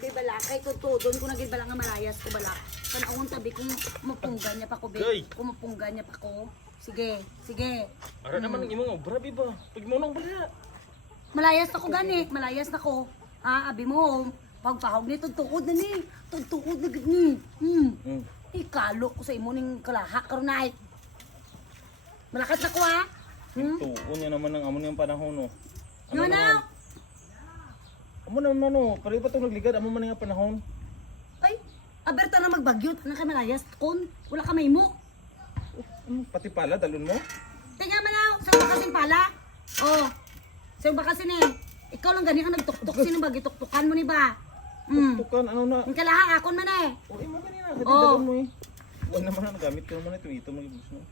Di bala, kay tutudon ko naging bala nga malayas ko bala. Kan akong tabi kung mapunggan niya pa ko, be. Gay. Kung mapunggan niya pa ko. Sige, sige. Ara naman ang imong obra, ba? Pag mo nang bala. Malayas na ko gani, malayas na ko. Abi mo, pagpahog ni tutuod na ni. Tutuod na gani. Ikalo ko sa imo ning kalaha karon ay. Malakas na ko ha. Tuon niya naman ang amon yung panahon, no. Ano na? Amo naman, no. Pare pa itong nagligad, amo man nga panahon. Ay, aberta na magbagyot. Ano ka malayas kon? Wala ka may mo. Pati pala, dalon mo? Tingnan mo na, sa bakasin pala. Oh, sa bakasin eh. Ikaw lang gani ang nagtuktok. Sino ba? Gituktukan mo ni ba? Tukan, ano na? Ang kalaha, akon man eh. O, mo ganina. Kasi Oo. dalon mo eh. Huwag naman na, nagamit ko naman ito magibus no.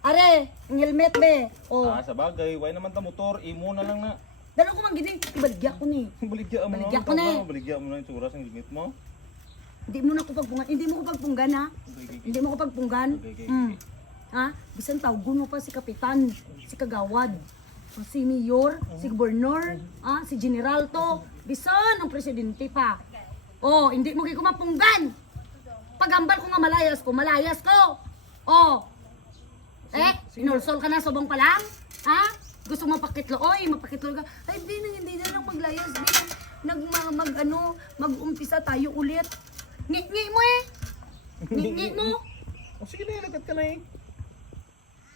Are, ang helmet be. Oh, Sa bagay, why naman ta motor, imo na lang na. dalo ko man gini, ibaligya ko ni. Baligya mo na. Baligya ko na eh. Baligya mo na yung suras ng limit mo. Hindi mo na ko pagpungan, hindi mo ko pagpunggan ha. Hindi mo ko pagpunggan. Okay. Ha? Bisan tawgon mo pa si kapitan, si kagawad, si mayor, si gobernador, si general to, bisan ang presidente pa. Oh, hindi mo ko mapunggan. Pagambal ko nga malayas ko. Oh. Inulsol ka na subong pa lang? Ha? Gusto mo mapakitloy ka. Ay, hindi na lang maglayas, mag-umpisa tayo ulit. Ngi mo eh. Ngi mo. O sige na, lagat ka na eh.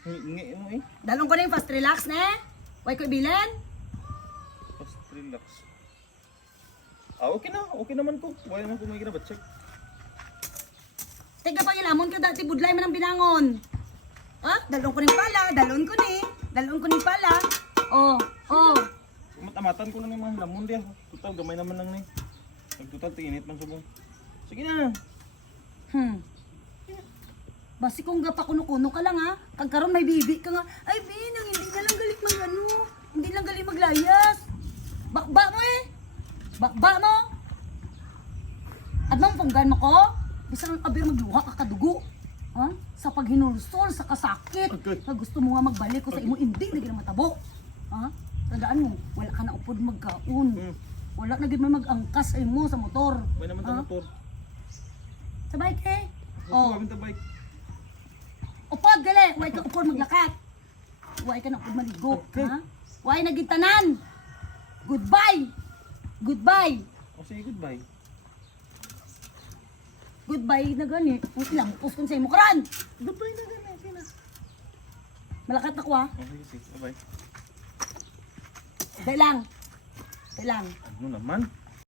Ngi mo eh. Dalong ko na yung fast relax na eh. Huwag ko ibilin. Just relax. Okay na. Okay naman ko. Wala naman ko may ginabat-check. Teka pa yung lamon ka dati budlay man ang binangon. Dalong ko rin pala. Dalon ko ni pala. Oh. Matamatan ko na ng mga lamon dia. Total, gamay naman lang na eh. Nagtotal, tinit man subong. Sige na. Basi kung gapakuno-kuno ka lang ha. Kagkaroon may bibi ka nga. Ay, Binang, hindi na lang galit hindi lang galit maglayas. Bakba mo eh. Bakba mo. At nang punggan mo ko, bisang abir magluha ka kadugo. Sa paghinulsol, sa kasakit. Okay. Na gusto mo nga magbalik ko sa imo, hindi na gina matabo. Tandaan mo, wala ka na upod magkaon. Wala na gid may mag-angkas sa imo sa motor. May naman ta motor. Sa bike eh. Oh. Gawin ta bike. Upod gali, huwag ka upod maglakat. Huwag ka na upod maligo. Okay. Huwag nagitanan. Goodbye. Goodbye. O sige, goodbye. Goodbye na gani. Kung ilang puskon sa imo karan. Goodbye na gani. Sige na. Malakat ako ha. Okay, sige. Bye-bye. Dahil lang. Ano naman?